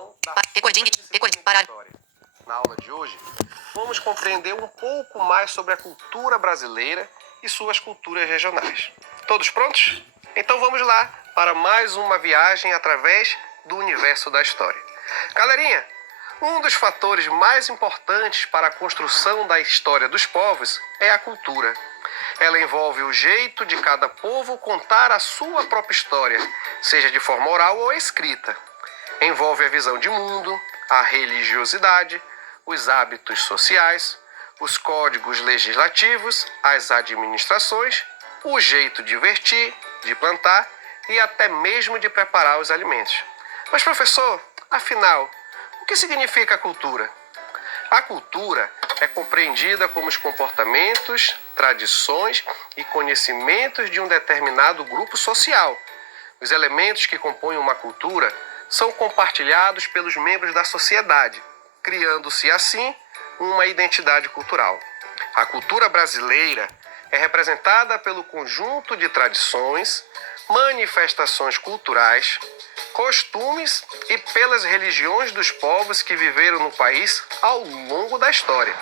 atenção da história. Na aula de hoje, vamos compreender um pouco mais sobre a cultura brasileira e suas culturas regionais. Todos prontos? Então vamos lá para mais uma viagem através do universo da história. Galerinha, um dos fatores mais importantes para a construção da história dos povos é a cultura. Ela envolve o jeito de cada povo contar a sua própria história, seja de forma oral ou escrita. Envolve a visão de mundo, a religiosidade, os hábitos sociais, os códigos legislativos, as administrações, o jeito de vestir, de plantar e até mesmo de preparar os alimentos. Mas, professor, afinal, o que significa a cultura? A cultura é compreendida como os comportamentos, tradições e conhecimentos de um determinado grupo social. Os elementos que compõem uma cultura são compartilhados pelos membros da sociedade, criando-se assim uma identidade cultural. A cultura brasileira é representada pelo conjunto de tradições, manifestações culturais, costumes e pelas religiões dos povos que viveram no país ao longo da história.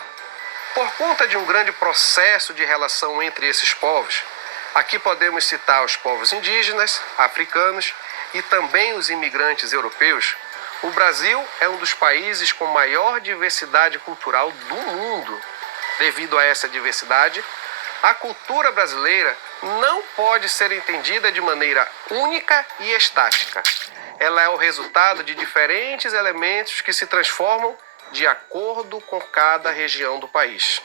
Por conta de um grande processo de relação entre esses povos, aqui podemos citar os povos indígenas, africanos e também os imigrantes europeus, o Brasil é um dos países com maior diversidade cultural do mundo. Devido a essa diversidade, a cultura brasileira não pode ser entendida de maneira única e estática. Ela é o resultado de diferentes elementos que se transformam de acordo com cada região do país.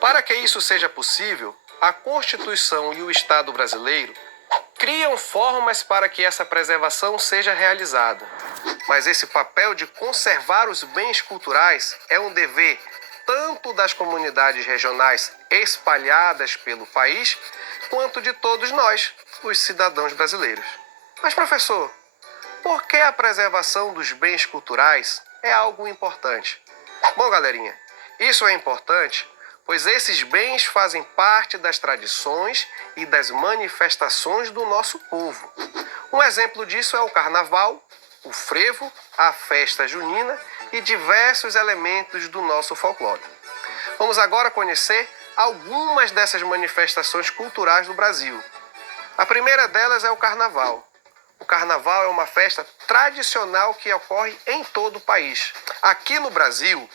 Para que isso seja possível, a Constituição e o Estado brasileiro criam formas para que essa preservação seja realizada. Mas esse papel de conservar os bens culturais é um dever tanto das comunidades regionais espalhadas pelo país, quanto de todos nós, os cidadãos brasileiros. Mas, professor, por que a preservação dos bens culturais é algo importante? Bom, galerinha, isso é importante, pois esses bens fazem parte das tradições e das manifestações do nosso povo. Um exemplo disso é o carnaval, o frevo, a festa junina e diversos elementos do nosso folclore. Vamos agora conhecer algumas dessas manifestações culturais do Brasil. A primeira delas é o carnaval. O carnaval é uma festa tradicional que ocorre em todo o país. Aqui no Brasil,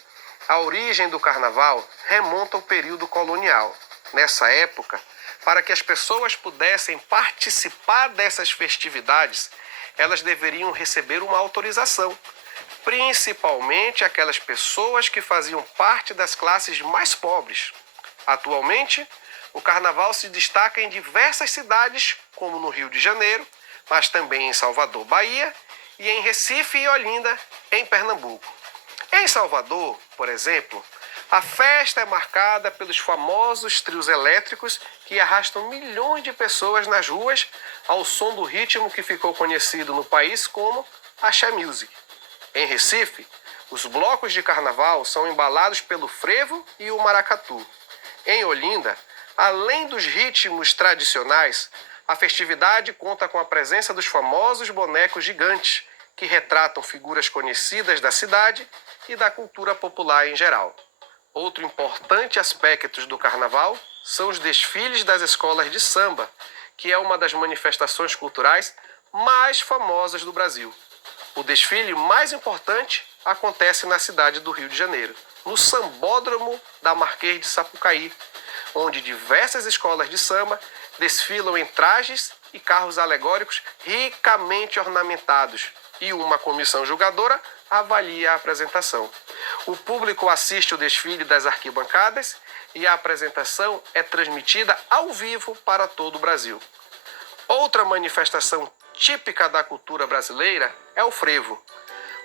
a origem do carnaval remonta ao período colonial. Nessa época, para que as pessoas pudessem participar dessas festividades, elas deveriam receber uma autorização, principalmente aquelas pessoas que faziam parte das classes mais pobres. Atualmente, o carnaval se destaca em diversas cidades, como no Rio de Janeiro, mas também em Salvador, Bahia, e em Recife e Olinda, em Pernambuco. Em Salvador, por exemplo, a festa é marcada pelos famosos trios elétricos que arrastam milhões de pessoas nas ruas ao som do ritmo que ficou conhecido no país como Axé Music. Em Recife, os blocos de carnaval são embalados pelo frevo e o maracatu. Em Olinda, além dos ritmos tradicionais, a festividade conta com a presença dos famosos bonecos gigantes, que retratam figuras conhecidas da cidade e da cultura popular em geral. Outro importante aspecto do carnaval são os desfiles das escolas de samba, que é uma das manifestações culturais mais famosas do Brasil. O desfile mais importante acontece na cidade do Rio de Janeiro, no Sambódromo da Marquês de Sapucaí, onde diversas escolas de samba desfilam em trajes e carros alegóricos ricamente ornamentados, e uma comissão julgadora avalia a apresentação. O público assiste o desfile das arquibancadas e a apresentação é transmitida ao vivo para todo o Brasil. Outra manifestação típica da cultura brasileira é o frevo,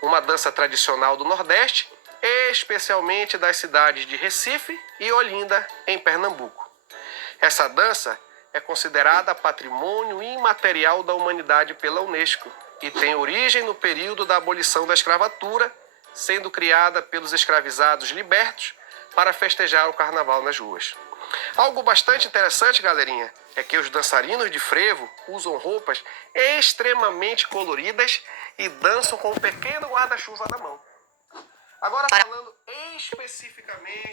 uma dança tradicional do Nordeste, especialmente das cidades de Recife e Olinda, em Pernambuco. Essa dança é considerada patrimônio imaterial da humanidade pela Unesco e tem origem no período da abolição da escravatura, sendo criada pelos escravizados libertos para festejar o carnaval nas ruas. Algo bastante interessante, galerinha, é que os dançarinos de frevo usam roupas extremamente coloridas e dançam com um pequeno guarda-chuva na mão. Agora falando especificamente